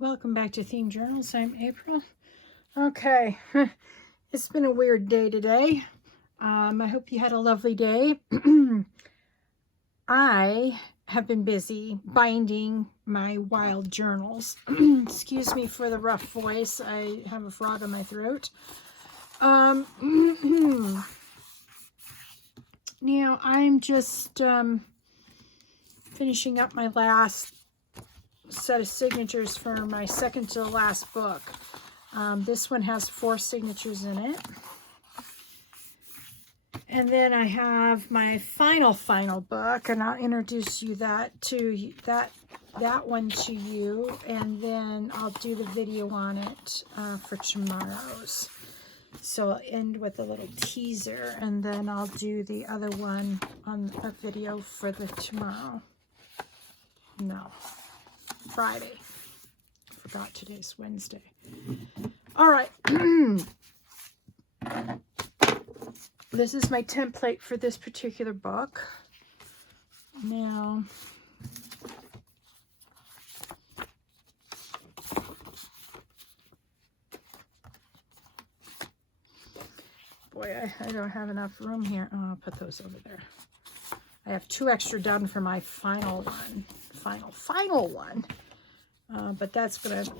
Welcome back to Themed Journals. I'm April. Okay, it's been a weird day today. I hope you had a lovely day. I have been busy binding my wild journals. Excuse me for the rough voice. I have a frog in my throat. Now I'm just finishing up my last set of signatures for my second to the last book. This one has 4 signatures in it. And then I have my final book, and I'll introduce you that one to you, and then I'll do the video on it for tomorrow's. So I'll end with a little teaser, and then I'll do the other one on a video for the tomorrow. No, Friday. Forgot today's Wednesday. All right. This is my template for this particular book. Now, boy, I don't have enough room here. Oh, I'll put those over there. I have 2 extra done for my final one. Final one. But that's going to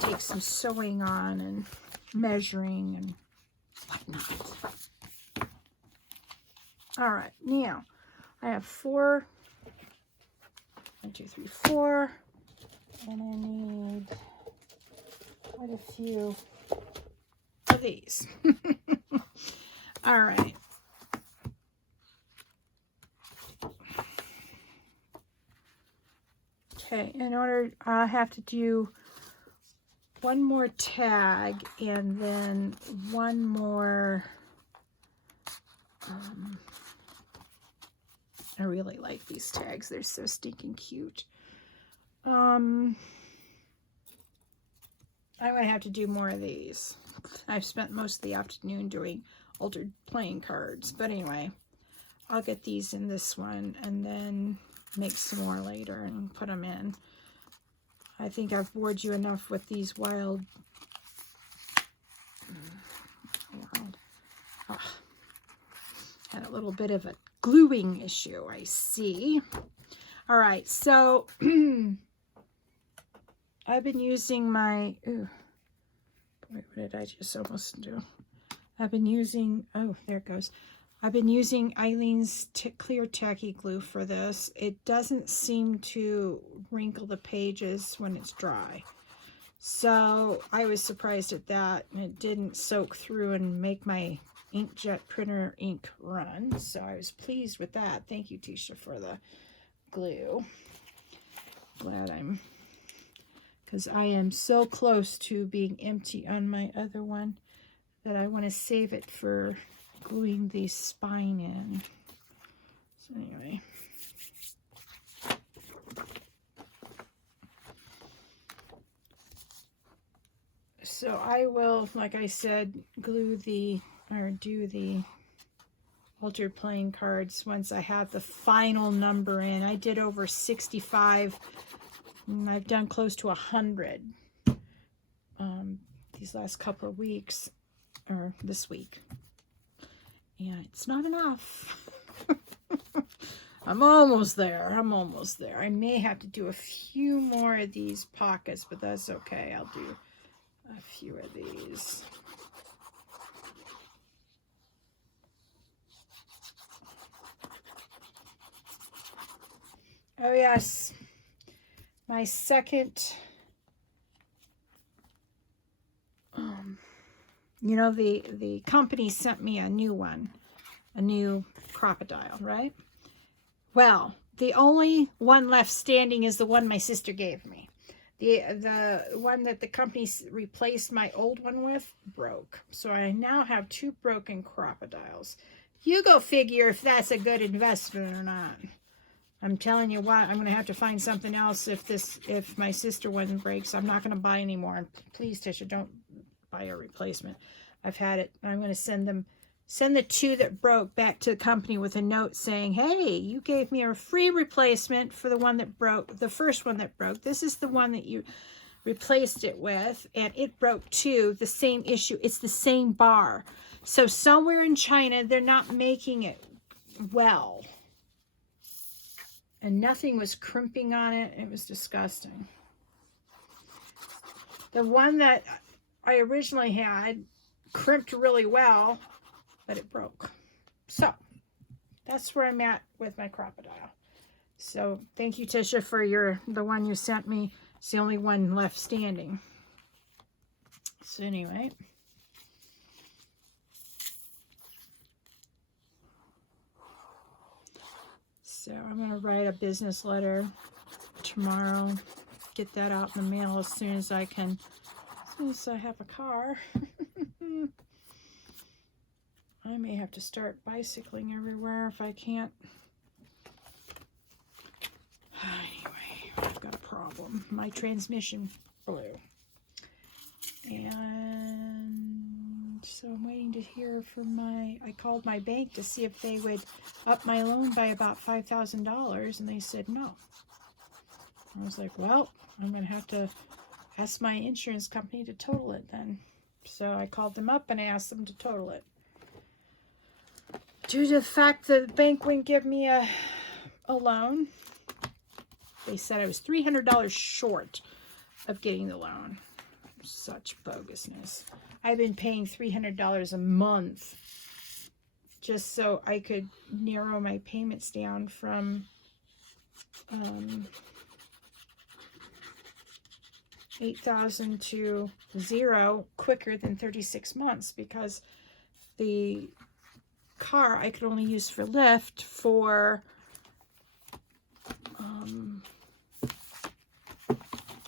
take some sewing on and measuring and whatnot. All right, now I have 4. 1, 2, 3, 4. And I need quite a few of these. All right. Okay, in order, I have to do one more tag and then one more. I really like these tags. They're so stinking cute. I'm going to have to do more of these. I've spent most of the afternoon doing altered playing cards. But anyway, I'll get these in this one and then make some more later and put them in. I think I've bored you enough with these wild. Had a little bit of a gluing issue, I see. All right, so I've been using my, boy, what did I just almost do? I've been using, oh, there it goes. I've been using Eileen's clear tacky glue for this. It doesn't seem to wrinkle the pages when it's dry. So I was surprised at that. It didn't soak through and make my inkjet printer ink run. So I was pleased with that. Thank you, Tisha, for the glue. Glad because I am so close to being empty on my other one that I want to save it for gluing the spine in. So anyway. So I will, like I said, do the altered playing cards once I have the final number in. I did over 65. And I've done close to 100 these last couple of weeks, or this week. And it's not enough. I'm almost there. I may have to do a few more of these pockets, but that's okay. I'll do a few of these. Oh yes, my second, you know, the company sent me a new one, a new crocodile, right? Well, the only one left standing is the one my sister gave me. The one that the company replaced my old one with broke. So I now have 2 broken crocodiles. You go figure if that's a good investment or not. I'm telling you what, I'm going to have to find something else if my sister one breaks. I'm not going to buy anymore. And please, Tisha, don't buy a replacement. I've had it. I'm going to send the 2 that broke back to the company with a note saying, hey, you gave me a free replacement for the one that broke, the first one that broke. This is the one that replaced it with, and it broke too. The same issue. It's the same bar. So somewhere in China, they're not making it well. And nothing was crimping on it. It was disgusting. The one that I originally had crimped really well, but it broke. So that's where I'm at with my crocodile. So thank you, Tisha, for the one you sent me. It's the only one left standing. So anyway. So I'm going to write a business letter tomorrow. Get that out in the mail as soon as I can. As soon as I have a car. I may have to start bicycling everywhere if I can't. Anyway, I've got a problem. My transmission blew. And so I'm waiting to hear from I called my bank to see if they would up my loan by about $5,000, and they said no. I was like, well, I'm going to have to ask my insurance company to total it then. So I called them up and asked them to total it. Due to the fact that the bank wouldn't give me a loan, they said I was $300 short of getting the loan. Such bogusness. I've been paying $300 a month just so I could narrow my payments down from $8,000 to $0 quicker than 36 months, because the car I could only use for Lyft for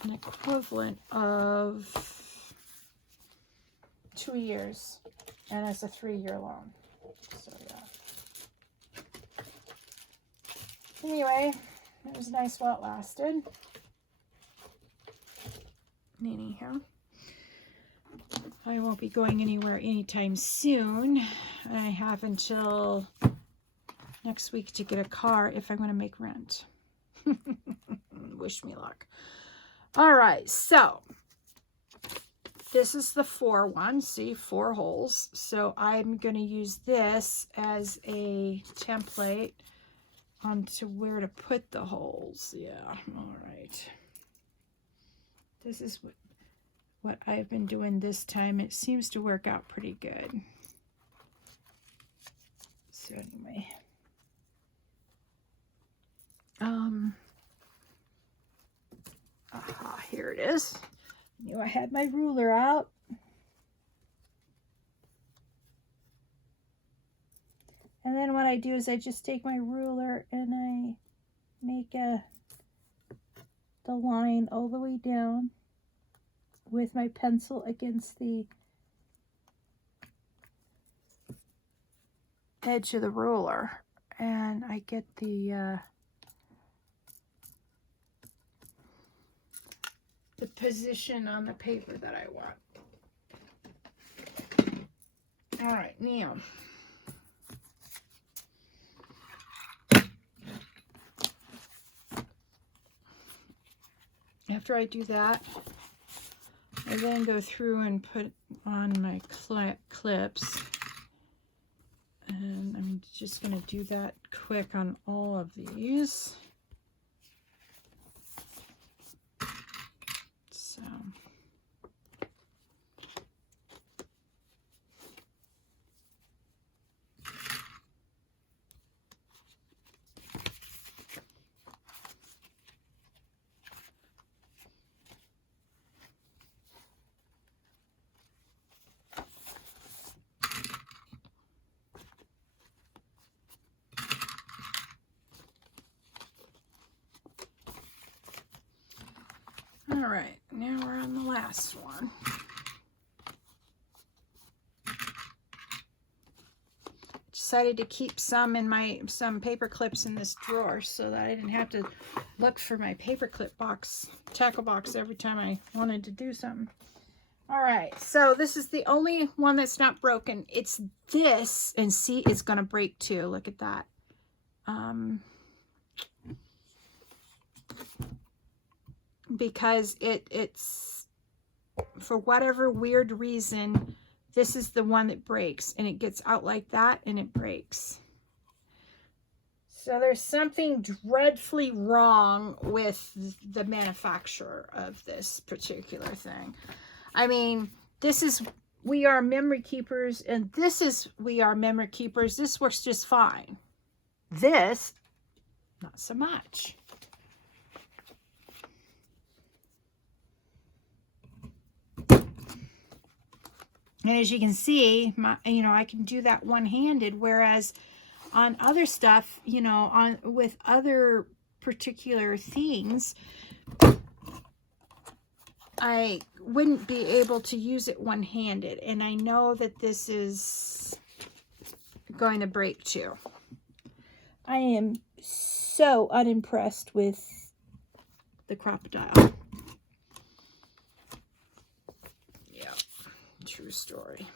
an equivalent of 2 years, and it's a 3-year loan. So yeah. Anyway, it was nice while it lasted. Anyhow, I won't be going anywhere anytime soon. I have until next week to get a car if I'm going to make rent. Wish me luck. All right, so this is the 4 one. See, 4 holes. So I'm going to use this as a template onto where to put the holes. Yeah, all right. This is what I've been doing this time. It seems to work out pretty good. So anyway. Here it is. Knew I had my ruler out. And then what I do is I just take my ruler and I make the line all the way down with my pencil against the edge of the ruler, and I get the position on the paper that I want. All right, now after I do that, I then go through and put on my clips, and I'm just going to do that quick on all of these. So all right, now we're on the last one. Decided to keep some paper clips in this drawer so that I didn't have to look for my paper clip box, tackle box every time I wanted to do something. All right, so this is the only one that's not broken. It's this, and see, it's gonna break too. Look at that. because it's, for whatever weird reason, this is the one that breaks, and it gets out like that and it breaks. So there's something dreadfully wrong with the manufacturer of this particular thing. I mean, this is We Are Memory Keepers, and this is We Are Memory Keepers. This works just fine. This, not so much. And as you can see, I can do that one-handed, whereas on other stuff, with other particular things, I wouldn't be able to use it one-handed. And I know that this is going to break too. I am so unimpressed with the crocodile. Yeah, true story.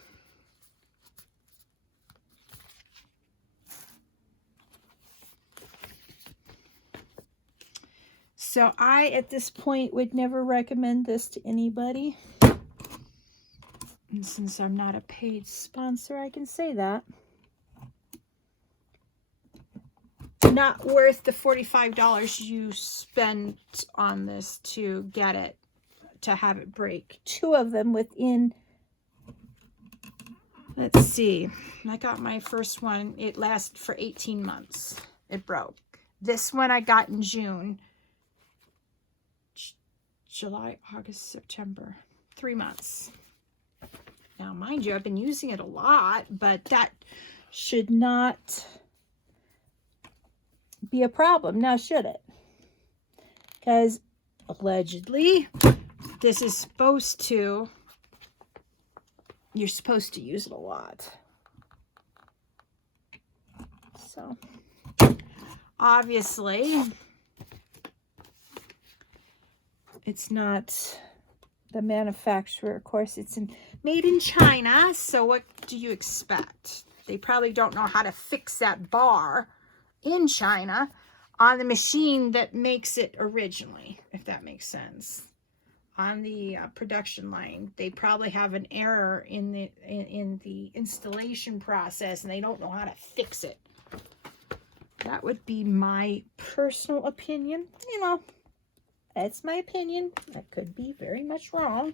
So I, at this point, would never recommend this to anybody. And since I'm not a paid sponsor, I can say that. Not worth the $45 you spent on this to get it, to have it break. 2 of them within, let's see, I got my first one, it lasted for 18 months. It broke. This one I got in June. July, August, September, 3 months. Now, mind you, I've been using it a lot, but that should not be a problem, now should it? Because allegedly, this is supposed to, you're supposed to use it a lot. So, obviously, it's not the manufacturer. Of course, it's made in China, so what do you expect? They probably don't know how to fix that bar in China on the machine that makes it originally, if that makes sense. On the production line, they probably have an error in the installation process, and they don't know how to fix it. That would be my personal opinion. That's my opinion. I could be very much wrong.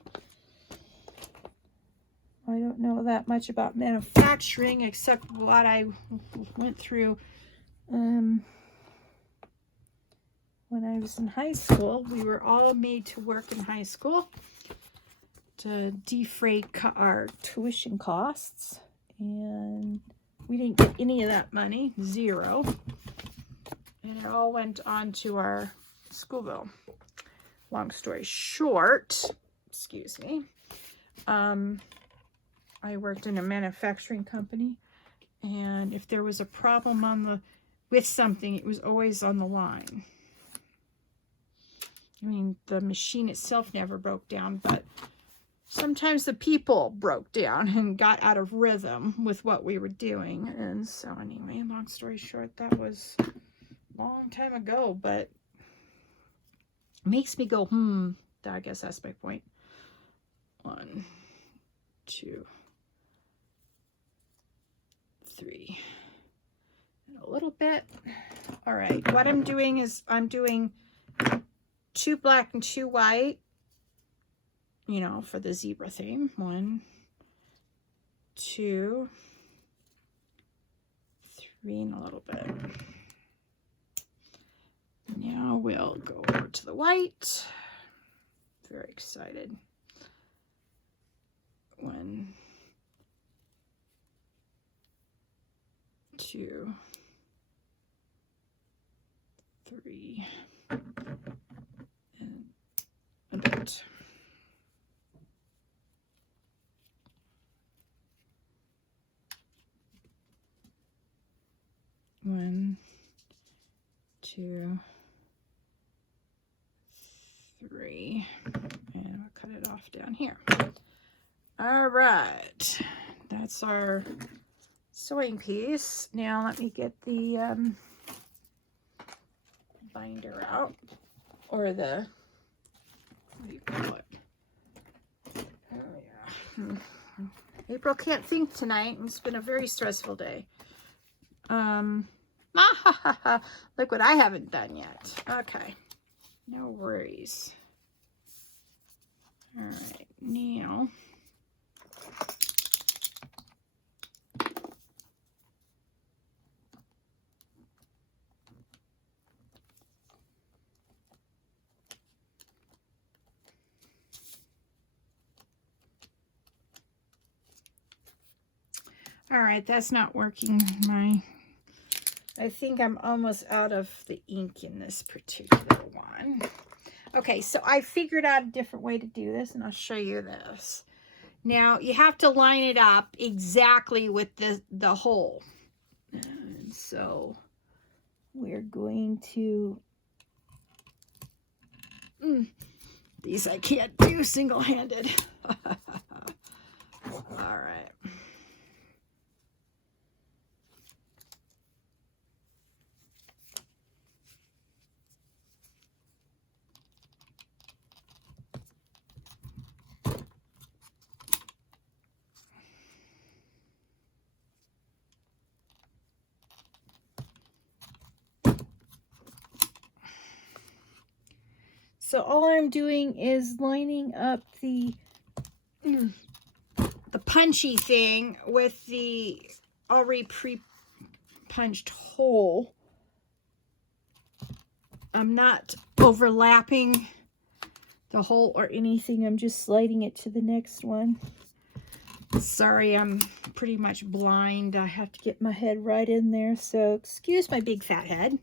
I don't know that much about manufacturing, except what I went through when I was in high school. We were all made to work in high school to defray our tuition costs, and we didn't get any of that money, 0. And it all went on to our school bill. Long story short, excuse me, I worked in a manufacturing company, and if there was a problem with something, it was always on the line. I mean, the machine itself never broke down, but sometimes the people broke down and got out of rhythm with what we were doing. And so anyway, long story short, that was a long time ago, but makes me go, I guess that's my point. 1, 2, 3, and a little bit. All right, what I'm doing is I'm doing 2 black and 2 white, for the zebra theme. 1, 2, 3, and a little bit. Now we'll go over to the white. Very excited. 1, 2, 3, and a bit. One, 2, 3, and we'll cut it off down here. All right, that's our sewing piece. Now let me get the binder out, or the what do you call it? Oh, yeah. April can't think tonight. It's been a very stressful day. Look what I haven't done yet. Okay. No worries. All right. Now. All right, that's not working. I think I'm almost out of the ink in this particular one. Okay, so I figured out a different way to do this, and I'll show you this. Now, you have to line it up exactly with the hole. And so we're going to... these I can't do single-handed. All right. So all I'm doing is lining up the punchy thing with the already pre-punched hole. I'm not overlapping the hole or anything. I'm just sliding it to the next one. Sorry, I'm pretty much blind. I have to get my head right in there, so excuse my big fat head.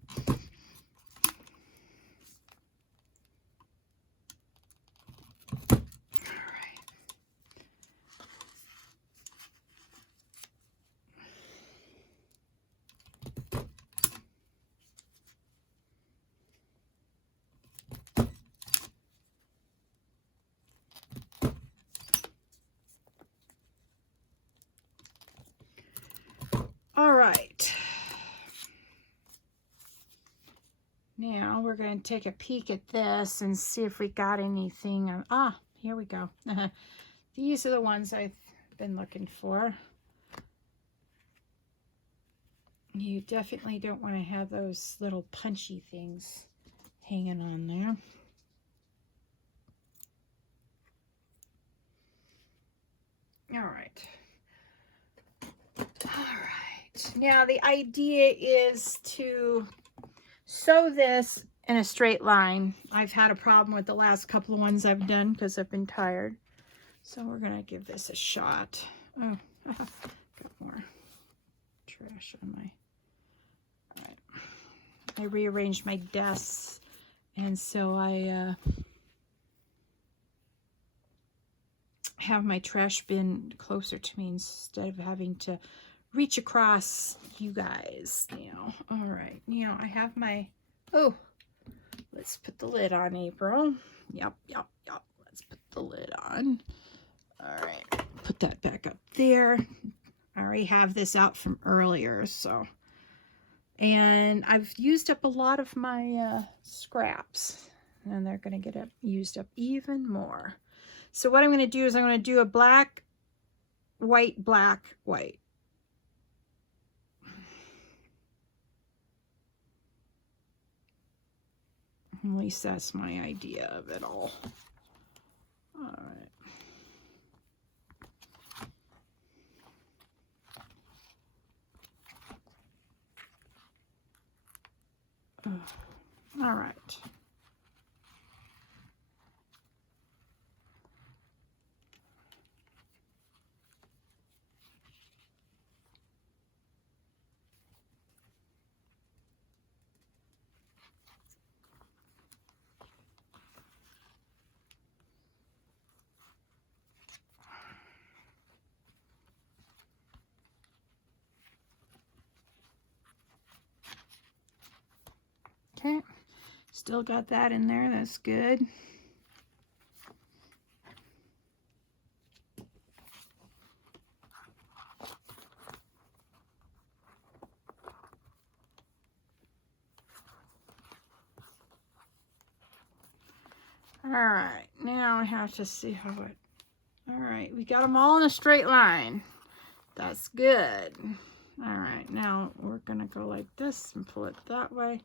All right. Now we're going to take a peek at this and see if we got anything. Here we go. These are the ones I've been looking for. You definitely don't want to have those little punchy things hanging on there. All right. All right. Now the idea is to sew this in a straight line. I've had a problem with the last couple of ones I've done because I've been tired. So we're going to give this a shot. Oh, got more trash on my... All right. I rearranged my desks, and so I have my trash bin closer to me instead of having to reach across you guys now. All right, now I have my... Oh, let's put the lid on, April. Yep. Let's put the lid on. All right, put that back up there. I already have this out from earlier, so... And I've used up a lot of my scraps, and they're going to get used up even more. So what I'm going to do is I'm going to do a black, white, black, white. At least that's my idea of it all. All right. All right. Okay, still got that in there. That's good. All right, now I have to see how it, all right, we got them all in a straight line. That's good. All right, now we're gonna go like this and pull it that way.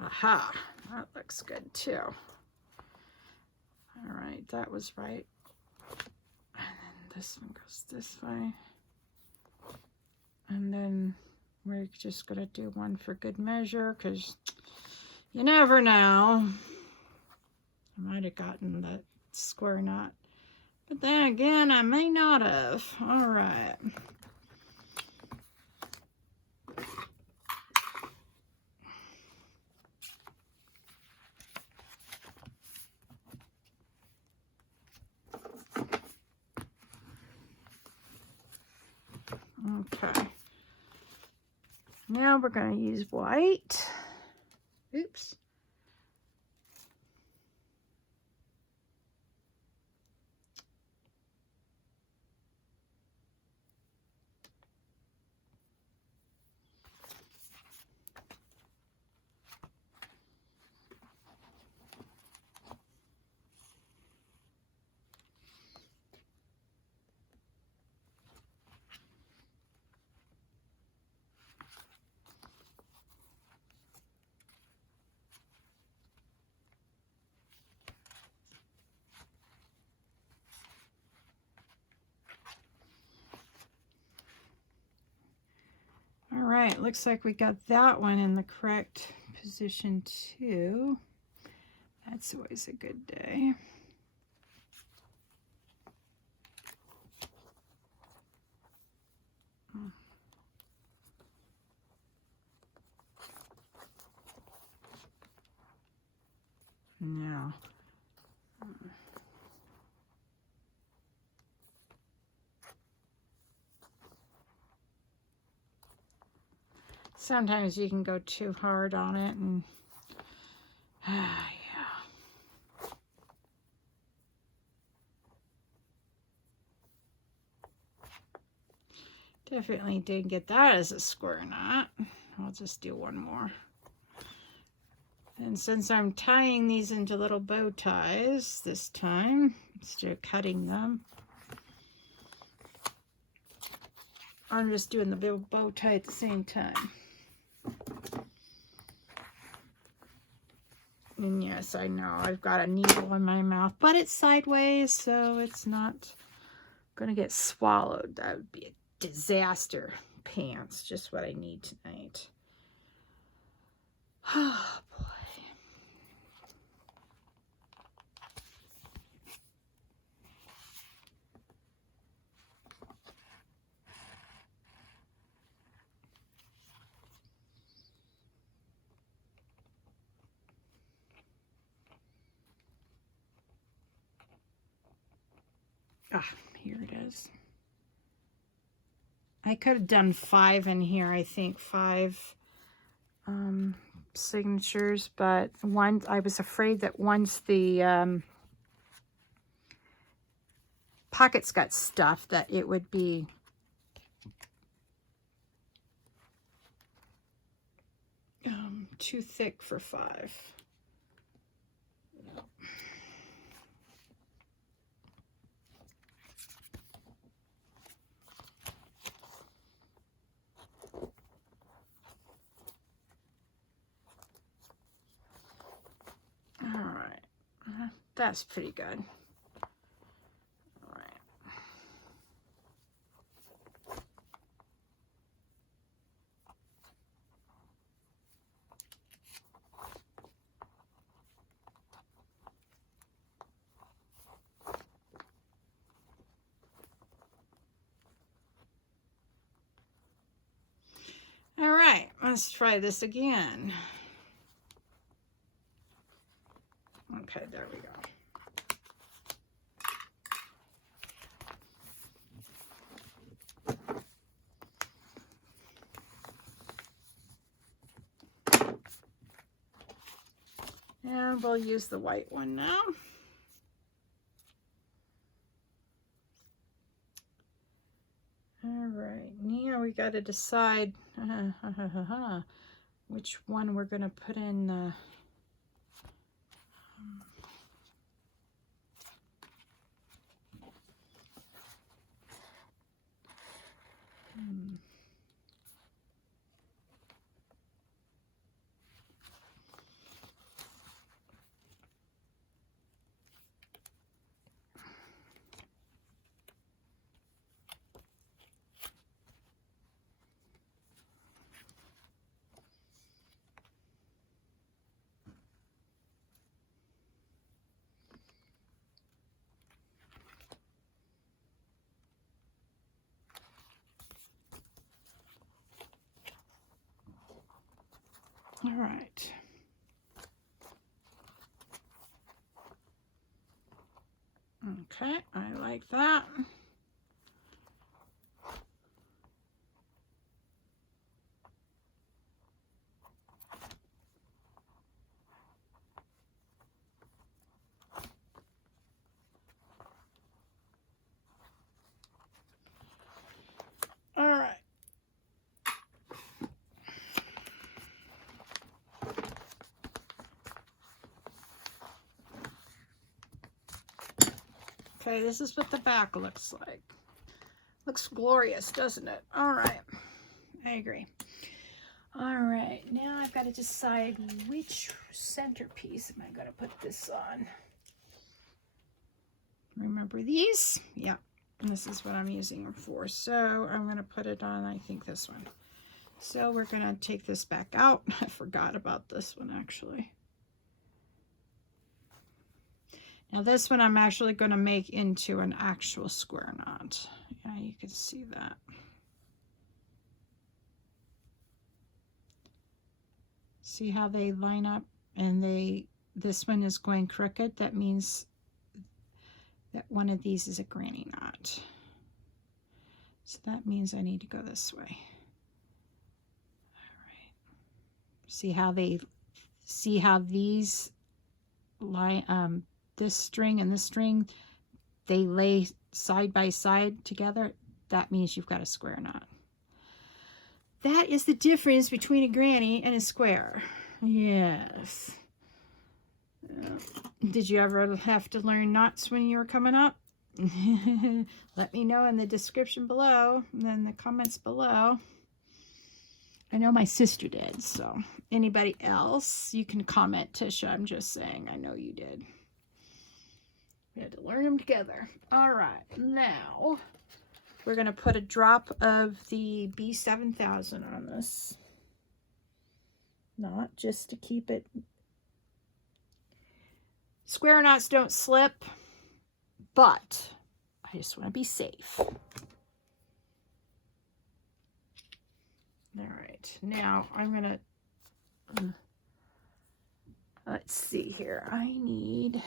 Aha, that looks good too. All right, that was right. And then this one goes this way. And then we're just gonna do one for good measure, because you never know. I might have gotten that square knot, but then again, I may not have. All right. Okay. Now we're going to use white. Oops. All right, looks like we got that one in the correct position too. That's always a good day. Now, sometimes you can go too hard on it, and yeah. Definitely didn't get that as a square knot. I'll just do one more. And since I'm tying these into little bow ties this time, instead of cutting them, I'm just doing the big bow tie at the same time. And yes, I know I've got a needle in my mouth, but it's sideways, so it's not going to get swallowed. That would be a disaster. Pants, just what I need tonight. Oh, boy. Ah, here it is. I could have done 5 in here, I think 5 signatures, but one, I was afraid that once the pockets got stuffed, that it would be too thick for 5. All right, that's pretty good. All right. All right, let's try this again. Okay, there we go. And we'll use the white one now. All right, now we got to decide which one we're going to put in the All right. Okay, I like that. All right. Okay, this is what the back looks like. Looks glorious, doesn't it? All right, I agree. All right, now I've got to decide which centerpiece am I going to put this on. Remember these? Yeah, this is what I'm using them for. So I'm going to put it on, I think, this one. So we're going to take this back out. I forgot about this one, actually. Now this one I'm actually going to make into an actual square knot. Yeah, you can see that. See how they line up, and this one is going crooked. That means that one of these is a granny knot. So that means I need to go this way. All right. See how these line, this string and this string, they lay side by side together. That means you've got a square knot. That is the difference between a granny and a square. Yes. Did you ever have to learn knots when you were coming up? Let me know in the description below and then the comments below. I know my sister did, so anybody else, you can comment, Tisha. I'm just saying, I know you did. We had to learn them together. All right, now we're going to put a drop of the B7000 on this knot just to keep it. Square knots don't slip, but I just want to be safe. All right, now I'm going to, let's see here. I need,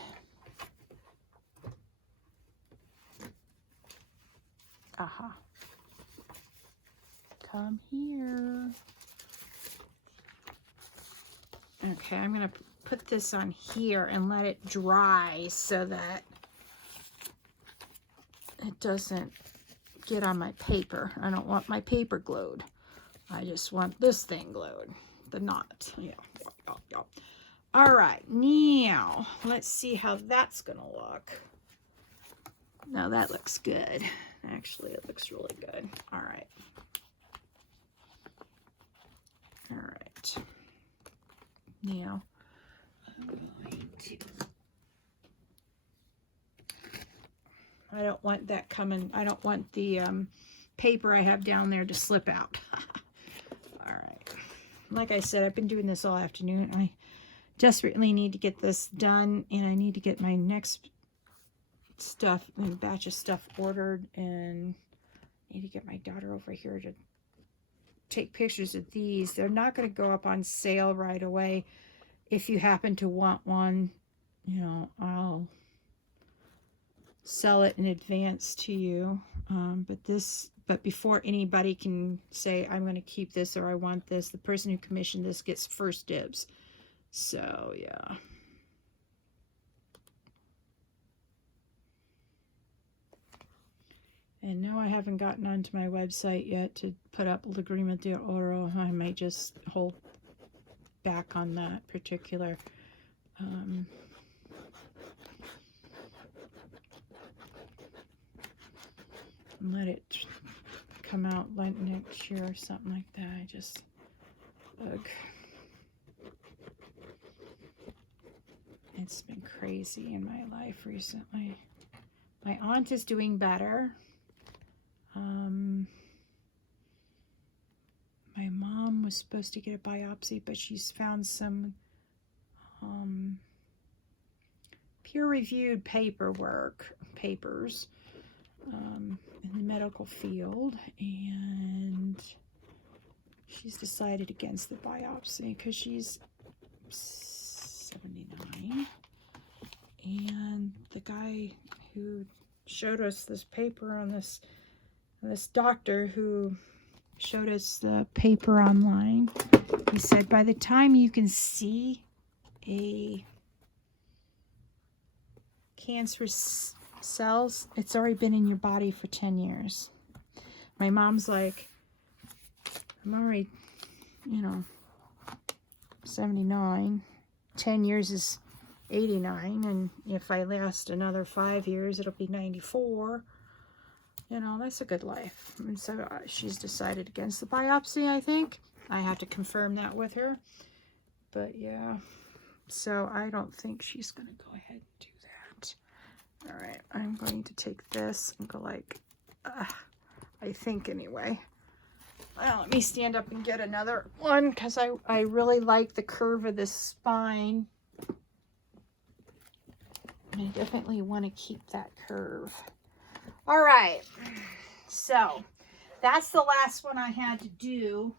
come here. Okay, I'm going to put this on here and let it dry so that it doesn't get on my paper. I don't want my paper glued. I just want this thing glued, the knot. Yeah. All right, now let's see how that's going to look. Now that looks good. Actually, it looks really good. All right. All right. Now, I'm going to, I don't want that coming, I don't want the paper I have down there to slip out. All right. Like I said, I've been doing this all afternoon. I desperately need to get this done, and I need to get my next stuff, a batch of stuff ordered, and I need to get my daughter over here to take pictures of these. They're not going to go up on sale right away. If you happen to want one, you know, I'll sell it in advance to you. But before anybody can say, I'm going to keep this or I want this, the person who commissioned this gets first dibs. So, yeah. And no, I haven't gotten onto my website yet to put up L'Agreement d'Oro. I might just hold back on that particular let it come out like next year or something like that. I just ugh. It's been crazy in my life recently. My aunt is doing better. My mom was supposed to get a biopsy, but she's found some peer-reviewed papers in the medical field, and she's decided against the biopsy because she's 79. And the guy who showed us this paper on this doctor who showed us the paper online, he said by the time you can see a cancerous cells, it's already been in your body for 10 years. My mom's like, I'm already, 79. 10 years is 89, and if I last another 5 years, it'll be 94. That's a good life. And so she's decided against the biopsy, I think. I have to confirm that with her. But yeah, so I don't think she's going to go ahead and do that. All right, I'm going to take this and go like, I think anyway. Well, let me stand up and get another one because I really like the curve of this spine. I definitely want to keep that curve. All right, so that's the last one I had to do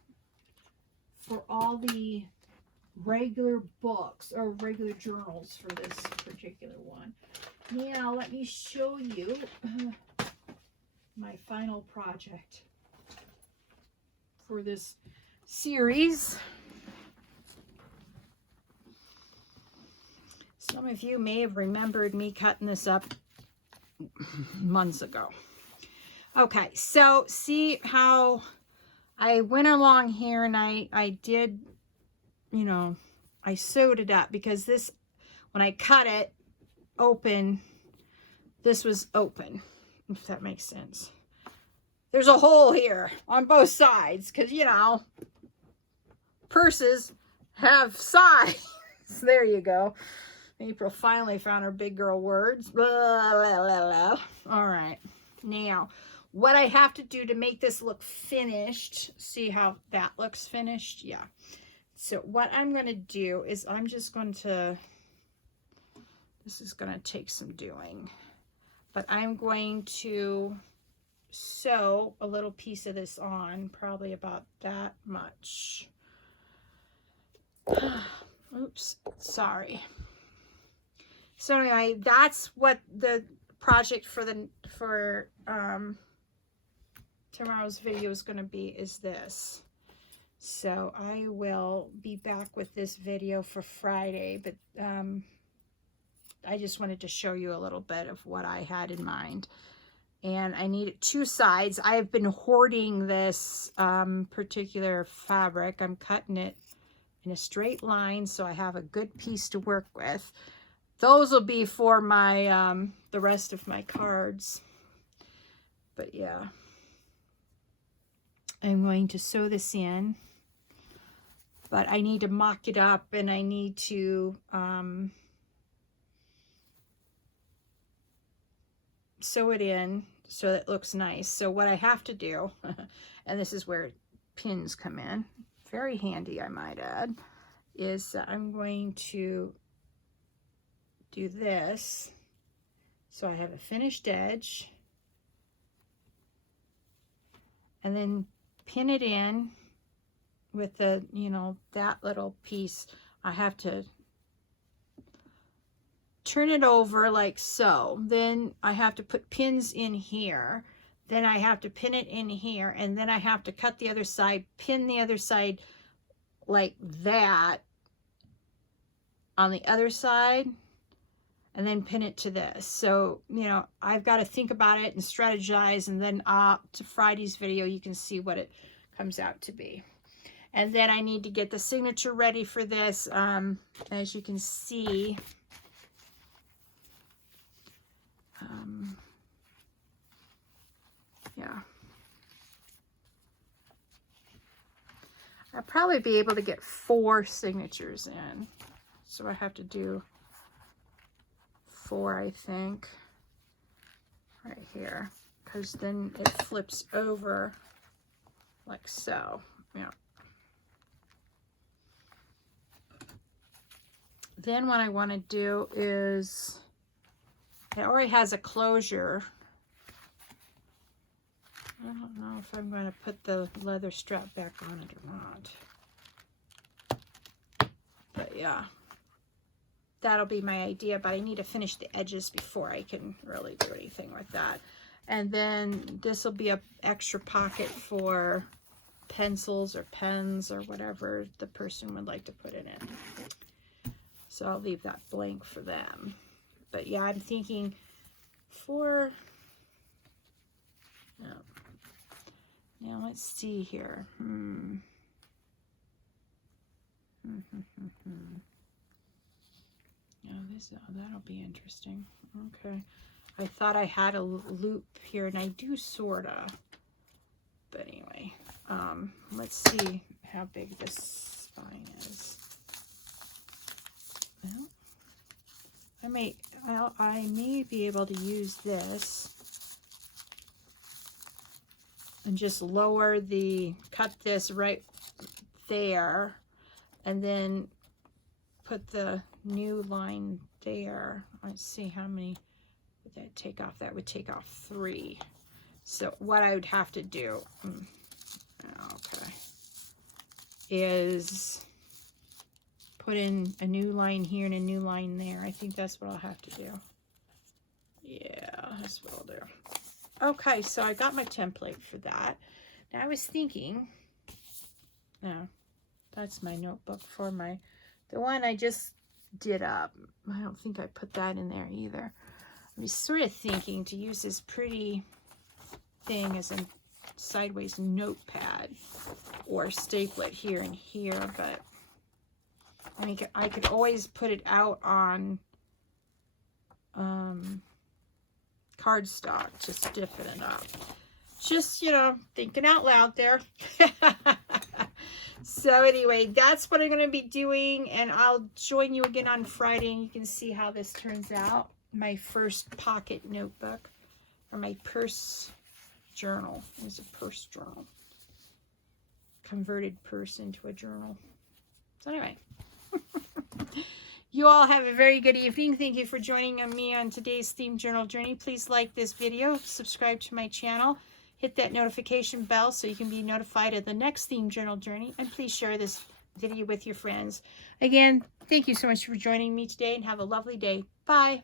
for all the regular books or regular journals for this particular one. Now, let me show you my final project for this series. Some of you may have remembered me cutting this up months ago. Okay, so see how I went along here and I did, I sewed it up because this, when I cut it open, this was open, if that makes sense. There's a hole here on both sides because, purses have sides. There you go. April finally found her big girl words. Blah, blah, blah, blah. All right. Now, what I have to do to make this look finished, see how that looks finished? Yeah. So what I'm going to do is I'm just going to, this is going to take some doing, but I'm going to sew a little piece of this on, probably about that much. Oops, sorry. So anyway, that's what the project for tomorrow's video is going to be, is this. So I will be back with this video for Friday, but I just wanted to show you a little bit of what I had in mind. And I need 2 sides. I have been hoarding this particular fabric. I'm cutting it in a straight line so I have a good piece to work with. Those will be for my the rest of my cards. But yeah, I'm going to sew this in, but I need to mock it up and I need to sew it in so that it looks nice. So what I have to do, and this is where pins come in, very handy I might add, is I'm going to do this so I have a finished edge, and then pin it in with the, that little piece. I have to turn it over like so. Then I have to put pins in here. Then I have to pin it in here, and then I have to cut the other side, pin the other side like that on the other side, and then pin it to this. So, I've got to think about it and strategize, and then to Friday's video, you can see what it comes out to be. And then I need to get the signature ready for this. As you can see, yeah. I'll probably be able to get 4 signatures in. So I have to do 4, I think, right here, because then it flips over like so. Yeah. Then what I want to do is, it already has a closure. I don't know if I'm going to put the leather strap back on it or not. But yeah, that'll be my idea, but I need to finish the edges before I can really do anything with that. And then this will be an extra pocket for pencils or pens or whatever the person would like to put in it. So I'll leave that blank for them. But yeah, I'm thinking for, now let's see here. That'll be interesting. Okay. I thought I had a loop here, and I do sorta. But anyway, let's see how big this spine is. Well, I may be able to use this and just cut this right there, and then put the new line there. Let's see how many would that take off. That would take off 3. So what I would have to do, okay, is put in a new line here and a new line there. I think that's what I'll have to do. Yeah, that's what I'll do. Okay, so I got my template for that. Now I was thinking, no, that's my notebook for the one I just did up. I don't think I put that in there either. I was sort of thinking to use this pretty thing as a sideways notepad or staple it here and here, but I mean, I could always put it out on cardstock to stiffen it up. Just, thinking out loud there. So anyway, that's what I'm going to be doing, and I'll join you again on Friday, and you can see how this turns out. My first pocket notebook, or my purse journal. It was a purse journal. Converted purse into a journal. So anyway. You all have a very good evening. Thank you for joining me on today's Themed Journal Journey. Please like this video, subscribe to my channel, hit that notification bell so you can be notified of the next Themed Journal Journey, and please share this video with your friends. Again, thank you so much for joining me today, and have a lovely day. Bye.